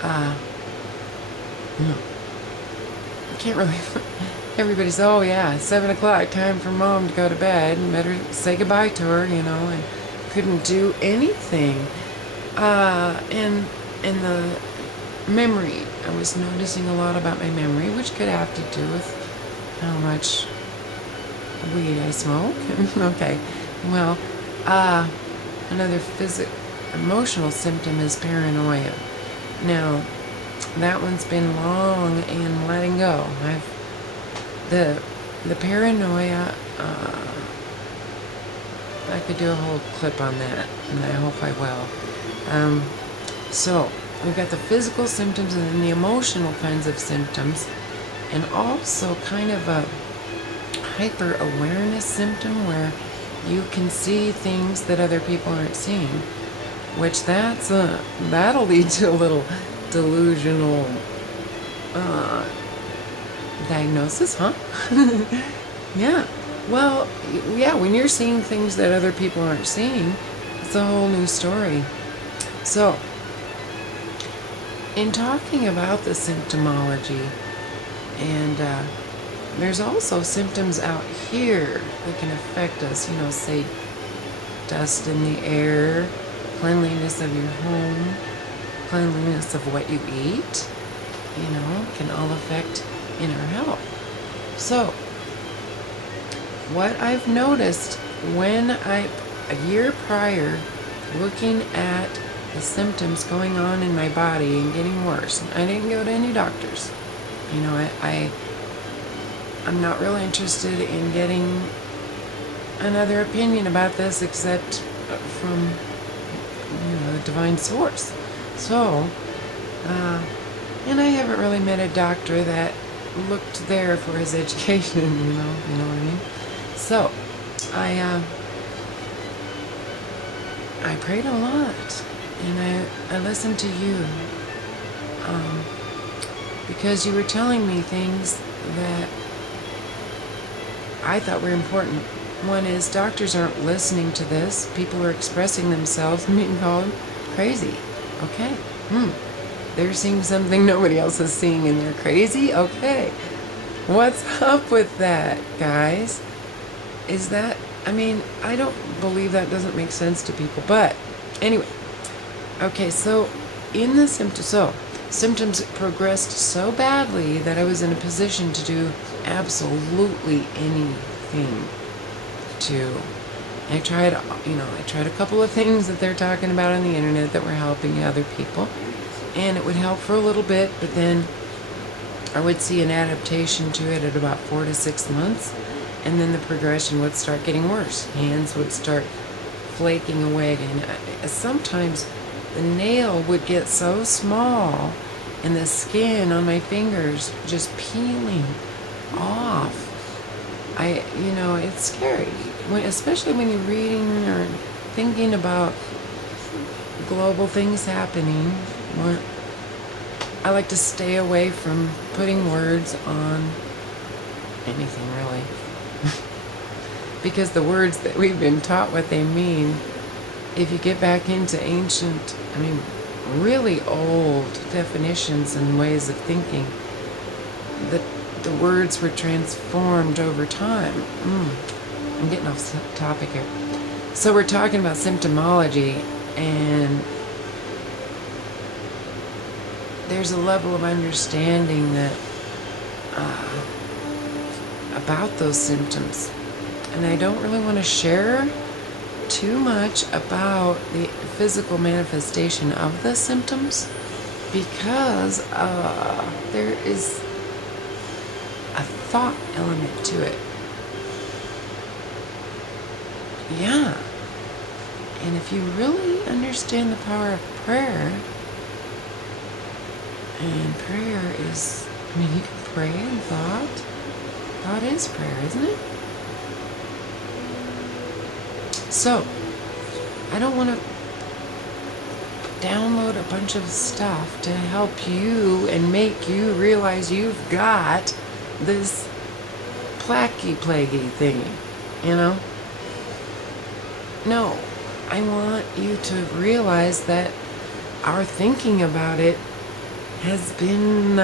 Uh, no, I can't really. Everybody says, "Oh yeah, 7 o'clock, time for mom to go to bed, and better say goodbye to her," and couldn't do anything. And the memory, I was noticing a lot about my memory, which could have to do with how much weed I smoke. Okay, well, another emotional symptom is paranoia. Now, that one's been long and letting go. The paranoia, I could do a whole clip on that, and I hope I will. So, we've got the physical symptoms and then the emotional kinds of symptoms, and also kind of a hyper awareness symptom where you can see things that other people aren't seeing, which that'll lead to a little delusional diagnosis, huh? Yeah. Well, yeah, when you're seeing things that other people aren't seeing, it's a whole new story. So, in talking about the symptomology, and there's also symptoms out here that can affect us, say dust in the air, cleanliness of your home, cleanliness of what you eat, can all affect inner health. So, what I've noticed when a year prior, looking at the symptoms going on in my body and getting worse, I didn't go to any doctors. I'm not really interested in getting another opinion about this except from, the divine source. So, and I haven't really met a doctor that looked there for his education, you know what I mean? So, I prayed a lot, and I listened to you, because you were telling me things that I thought were important. One is, doctors aren't listening to this. People are expressing themselves and being called crazy. Okay. They're seeing something nobody else is seeing and they're crazy? Okay. What's up with that, guys? I don't believe that doesn't make sense to people. But anyway. Okay, so in the symptoms progressed so badly that I was in a position to do absolutely anything I tried a couple of things that they're talking about on the internet that were helping other people, and it would help for a little bit, but then I would see an adaptation to it at about 4 to 6 months, and then the progression would start getting worse. Hands would start flaking away, and sometimes the nail would get so small and the skin on my fingers just peeling off. It's scary, especially when you're reading or thinking about global things happening. I like to stay away from putting words on anything, really. Because the words that we've been taught what they mean, if you get back into ancient, really old definitions and ways of thinking, the words were transformed over time. I'm getting off topic here. So we're talking about symptomology, and there's a level of understanding that about those symptoms, and I don't really want to share too much about the physical manifestation of the symptoms, because there is a thought element to it. Yeah. And if you really understand the power of prayer, and prayer is, you can pray in thought. Thought is prayer, isn't it? So, I don't want to download a bunch of stuff to help you and make you realize you've got this plaguey thing, No, I want you to realize that our thinking about it has been